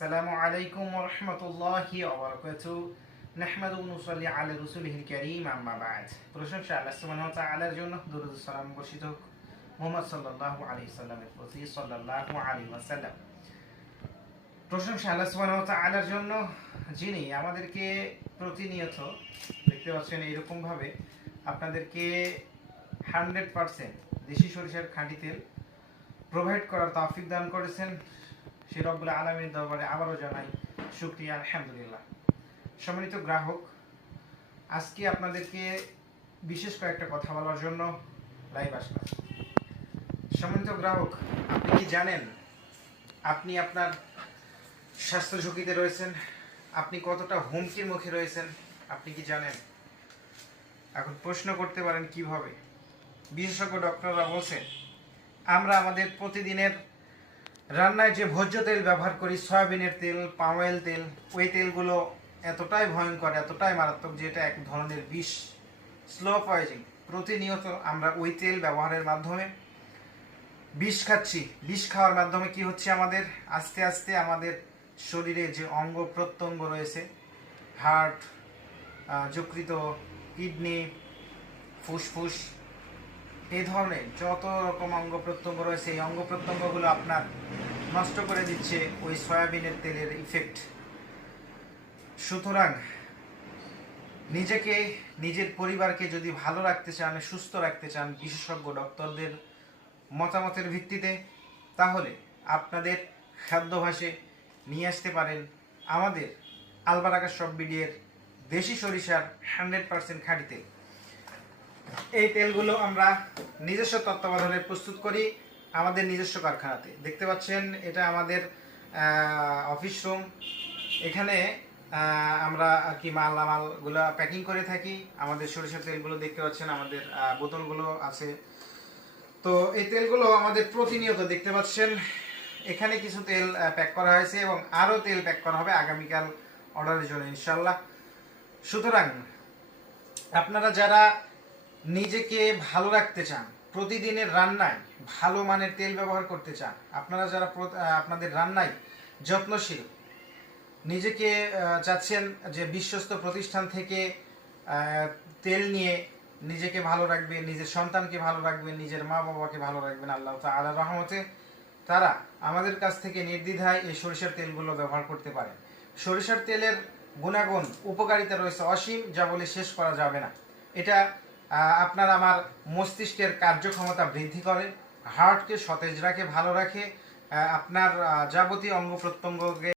সালামু আলাইকুম রহমতুল্লাহি ওবরকাতু নাহমাদু নুসাল্লি আলা রাসূলিহিল কারীম, আম্মা বাদ। প্রশংসা আল্লাহ সুবহানাহু ওয়া তাআলার জন্য। দরুদ সালাম বর্ষিত মুহাম্মদ সাল্লাল্লাহু আলাইহি সাল্লামের প্রতি সাল্লাল্লাহু আলাইহি ওয়াসাল্লাম। প্রশংসা আল্লাহ সুবহানাহু ওয়া তাআলার জন্য। যিনি আমাদেরকে প্রতিনিয়ত, দেখতে পাচ্ছেন এরকম ভাবে আপনাদেরকে 100% দেশি সরিষার খাঁটি তেল প্রোভাইড করার তাফিক দান করেছেন। সে রব্বুল আলমীর দরবারে আবারও জানাই শুক্রিয়া, আলহামদুলিল্লাহ। সম্মানিত গ্রাহক, আজকে আপনাদেরকে বিশেষ কয়েকটা কথা বলার জন্য লাইভ আসলাম। সম্মানিত গ্রাহক, আপনি কি জানেন আপনি আপনার স্বাস্থ্য ঝুঁকিতে রয়েছেন? আপনি কতটা হুমকির মুখে রয়েছেন? আপনি কি জানেন? এখন প্রশ্ন করতে পারেন কীভাবে? বিশেষজ্ঞ ডক্টররা বলছেন, আমরা আমাদের প্রতিদিনের রান্নায় যে ভোজ্য তেল ব্যবহার করি, সয়াবিনের তেল পাম অয়েল তেল, ওই তেলগুলো এতটাই ভয়ঙ্কর, এতটাই মারাত্মক যে এটা এক ধরনের বিষ। স্লো পয়জিং প্রতিনিয়ত আমরা ওই তেল ব্যবহারের মাধ্যমে বিষ খাচ্ছি। বিষ খাওয়ার মাধ্যমে কি হচ্ছে আমাদের? আস্তে আস্তে আমাদের শরীরে যে অঙ্গ প্রত্যঙ্গ রয়েছে হার্ট যকৃত কিডনি ফুসফুস এই ধরনের যত রকম অঙ্গ প্রত্যঙ্গ রয়েছে, এই অঙ্গ প্রত্যঙ্গগুলো আপনার নষ্ট করে দিচ্ছে ওই সয়াবিনের তেলের ইফেক্ট সুতরাং নিজেকে, নিজের পরিবারকে যদি ভালো রাখতে চান, সুস্থ রাখতে চান বিশেষজ্ঞ ডক্টরদের মতামতের ভিত্তিতে, তাহলে আপনাদের খাদ্যভাসে নিয়ে আসতে পারেন আমাদের আলবারাকা সব বিডিয়ের দেশি সরিষার হান্ড্রেড পার্সেন্ট খাঁটি তেল এই তেলগুলো আমরা নিজস্ব তত্ত্বাবধানে প্রস্তুত করি আমাদের নিজস্ব কারখানাতে। দেখতে পাচ্ছেন, এটা আমাদের অফিস রুম এখানে আমরা আর কি মালামালগুলো প্যাকিং করে থাকি। আমাদের সরিষার তেলগুলো দেখতে পাচ্ছেন, আমাদের বোতলগুলো আছে। তো এই তেলগুলো আমাদের প্রতিনিয়ত দেখতে পাচ্ছেন, এখানে কিছু তেল প্যাক করা হয়েছে এবং আরও তেল প্যাক করা হবে আগামীকাল অর্ডারের জন্য ইনশাল্লাহ সুতরাং, আপনারা যারা নিজেকে ভালো রাখতে চান, প্রতিদিনের রান্নায় ভালো মানের তেল ব্যবহার করতে চান, আপনারা যারা আপনাদের রান্নায় যত্নশীল, নিজেকে চাচ্ছেন যে বিশ্বস্ত প্রতিষ্ঠান থেকে তেল নিয়ে নিজেকে ভালো রাখবেন, নিজের সন্তানকে ভালো রাখবেন, নিজের মা বাবাকে ভালো রাখবেন, আল্লাহ তাআলা রহমতে তারা আমাদের কাছ থেকে নির্দ্বিধায় এই সরিষার তেলগুলো ব্যবহার করতে পারে। সরিষার তেলের গুণাগুণ, উপকারিতা রয়েছে অসীম, যা বলে শেষ করা যাবে না। এটা আপনার আমার মস্তিষ্কের কার্যক্ষমতা বৃদ্ধি করে হার্টকে সতেজ রাখে, ভালো রাখে আপনার যাবতীয় অঙ্গ প্রত্যঙ্গকে